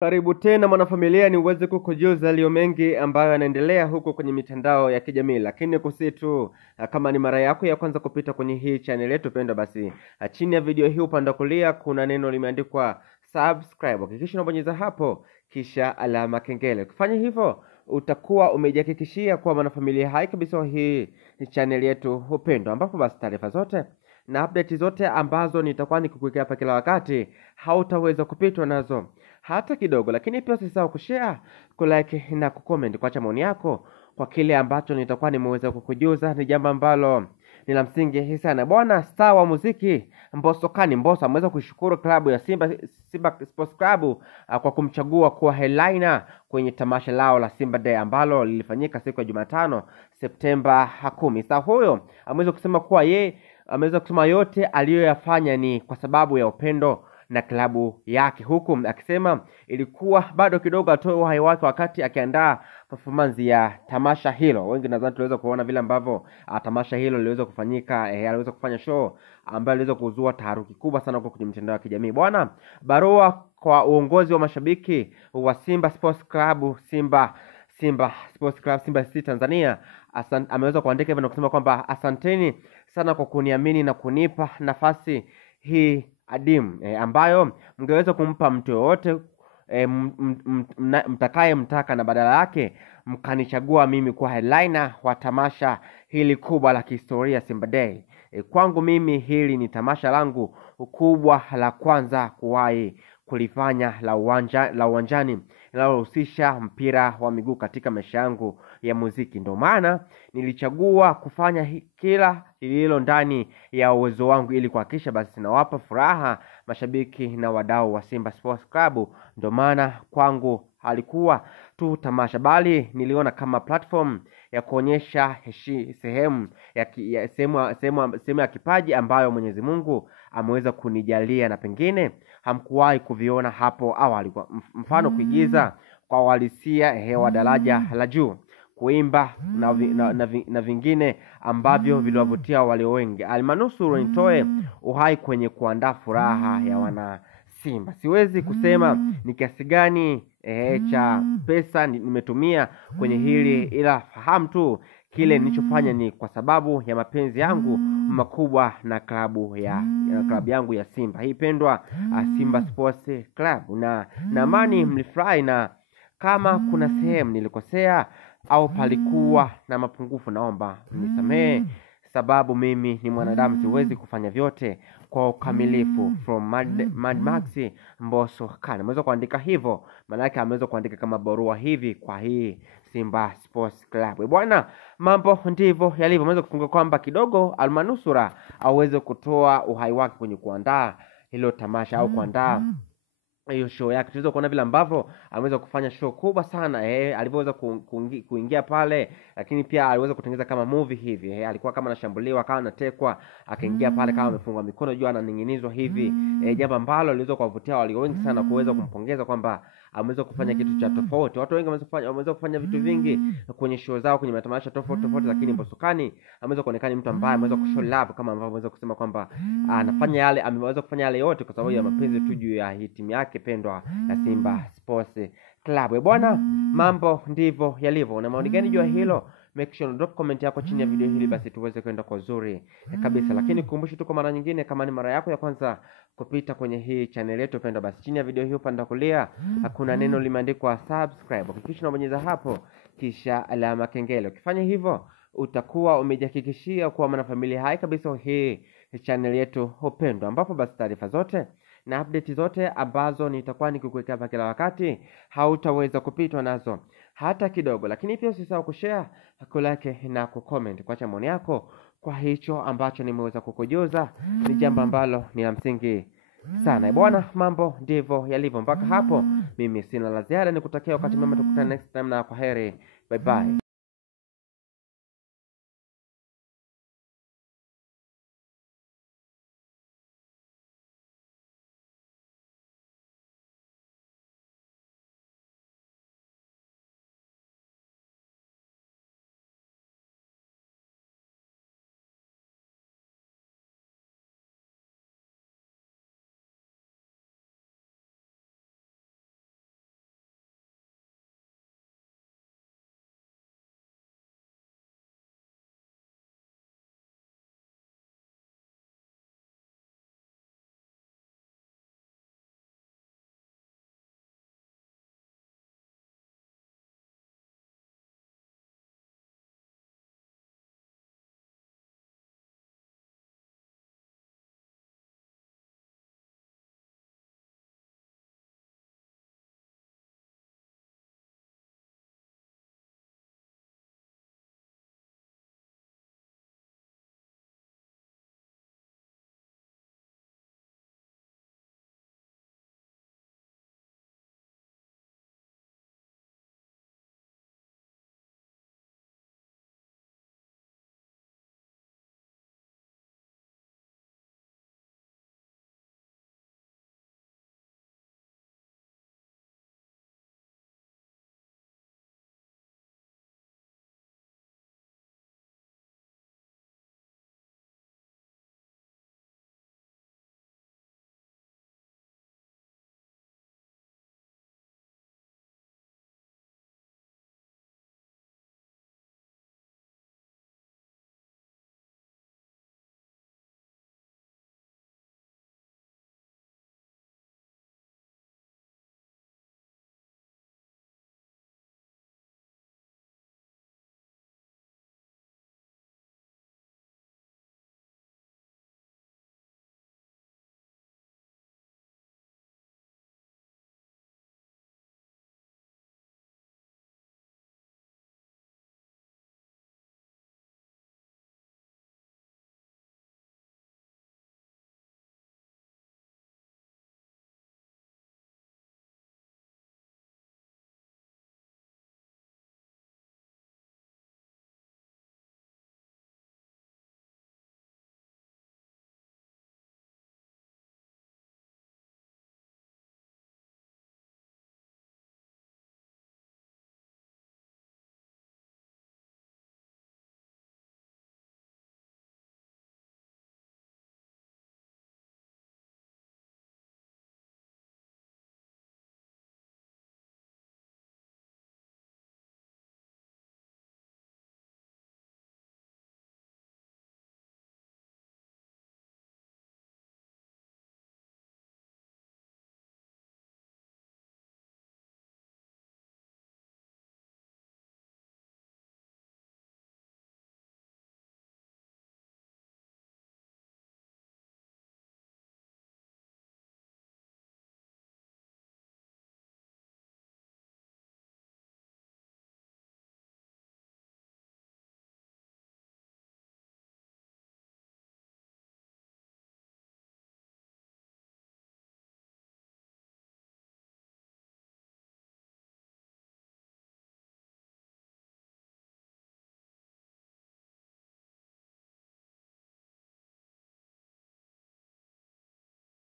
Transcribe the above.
Karibu tena mwanafamilia, ni uweze kukujuza yaliyo mengi ambayo yanaendelea huko kwenye mitandao ya kijamii. Lakini kusitu, kama ni mara yako ya kwanza kupita kwenye hii channel yetu pendwa, basi chini ya video hii upande kulia kuna neno limeandikwa subscribe. Hakikisha unabonyeza hapo kisha alama kengele. Kufanya hivyo utakuwa umejihakikishia kwa mwanafamilia hai kabisa hii channel yetu upendo, ambapo basi taarifa zote na update zote ambazo nitakuwa nikikuwekea hapa kila wakati hautaweza kupitwa nazo hata kidogo. Lakini pia usisahau kushare, kulike na kucomment, kuacha maoni yako kwa kile ambacho nitakuwa nimeweza kukujuza. Ni jambo ambalo ni la msingi sana bwana. Star wa muziki Mbosso Kani Mbosso ameweza kushukuru klabu ya Simba Sports Club kwa kumchagua kuwa headliner kwenye tamasha lao la Simba Day ambalo lilifanyika siku ya Jumatano Septemba 10. Sasa huyo ameweza kusema kuwa ameweza kusema yote aliyoyafanya ni kwa sababu ya upendo na klabu yake, huku akisema ilikuwa bado kidogo atoe uhai wake wakati akiandaa performance ya tamasha hilo. Wengi nadhani tuliweza kuona vile ambavyo tamasha hilo liliweza kufanyika. Aliweza kufanya show ambayo iliweza kuzua taharuki kubwa sana huko kwenye mitandao ya kijamii bwana. Barua kwa uongozi wa mashabiki wa Simba Sports Club, Simba Sports Club, Simba City Tanzania, ameweza kuandika hivyo na kusema kwamba asanteni sana kwa kuniamini na kunipa nafasi hii adimu ambayo mngeweza kumpa mtu yoyote mtakaye mtaka, na badala yake mkanichagua mimi kuwa headliner wa tamasha hili kubwa la kihistoria Simba Day. Kwangu mimi hili ni tamasha langu kubwa la kwanza kuwahi kulifanya la uwanjani linalohusisha mpira wa miguu katika maisha yangu ya muziki. Ndio maana nilichagua kufanya kila lililo ndani ya uwezo wangu ili kuhakikisha basi nawapa furaha mashabiki na wadau wa Simba Sports Club. Ndio maana kwangu halikuwa tu tamasha, bali niliona kama platform ya kuonyesha sehemu ya kipaji ambayo Mwenyezi Mungu ameweza kunijalia na pengine hamkuwahi kuviona hapo awali. Kwa mfano, kuigiza kwa uhalisia wa daraja la juu, kuimba na vingine ambavyo viliwavutia walio wengi. Almanusuru nitoe uhai kwenye kuandaa furaha ya wana Simba. Siwezi kusema ni kiasi gani cha pesa nimetumia kwenye hili, ila fahamu tu kile nilichofanya ni kwa sababu ya mapenzi yangu makubwa na klabu yangu ya Simba hii pendwa, Simba Sports Club. Na amani mlifurahi, na kama kuna sehemu nilikosea au palikuwa na mapungufu, naomba mnisamehe, sababu mimi ni mwanadamu, siwezi kufanya vyote kwa ukamilifu. From Mad Max Mbosso Kani ameweza kuandika hivyo, maana yake ameweza kuandika kama barua hivi kwa hii Simba Sports Club bwana. Mambo ndivyo yalivyo. Ameweza kufunga kwamba kidogo almanusura aweze kutoa uhai wake kwenye kuandaa hilo tamasha au kuandaa hiyo show yake. Tunaweza kuona vile ambavyo ameweza kufanya show kubwa sana alivyoweza kuingia pale, lakini pia aliweza kutengeneza kama movie hivi. Alikuwa kama anashambuliwa, kama anatekwa, akaingia pale kama amefungwa mikono juu ananing'inizwa hivi. Jambo ambalo liliweza kuwavutia walio wengi sana kuweza kumpongeza kwamba ameweza kufanya kitu cha tofauti. Watu wengi wameweza kufanya vitu vingi kwenye show zao, kwenye matamasha tofauti, lakini Mbosso Kani ameweza kuonekana mtu ambaye ameweza kushow love, kama ambavyo ameweza kusema kwamba anafanya yale, ameweza kufanya yale yote kwa sababu ya mapenzi tu juu ya hii timu yake pendwa ya Simba Sports Club bwana. Mambo ndivyo yalivyo. Na maoni gani juu ya hilo? Make sure drop comment yako chini ya video hili, basi tuweze kwenda kwa uzuri kabisa. Lakini kukumbusha tu kwa mara nyingine, kama ni mara yako ya kwanza kupita kwenye hii channel yetu pendwa, basi chini ya video hii upande kulia kuna neno limeandikwa subscribe. Hakikisha unabonyeza hapo kisha alama kengele. Ukifanya hivyo utakuwa umejihakikishia kuwa mwanafamilia hai kabisa hii channel yetu upendo, ambapo basi taarifa zote na update zote ambazo nitakuwa nikikuwekea hapa kila wakati hautaweza kupitwa nazo hata kidogo. Lakini pia usisahau kushare, kulike na kucomment, kuacha maoni yako kwa hicho ambacho nimeweza kukujuza. Ni jambo ambalo ni la msingi sana bwana. Mambo ndivyo yalivyo. Mpaka hapo mimi sina la ziada, nikutakia wakati mwema, tukutane next time na kwaheri, bye bye.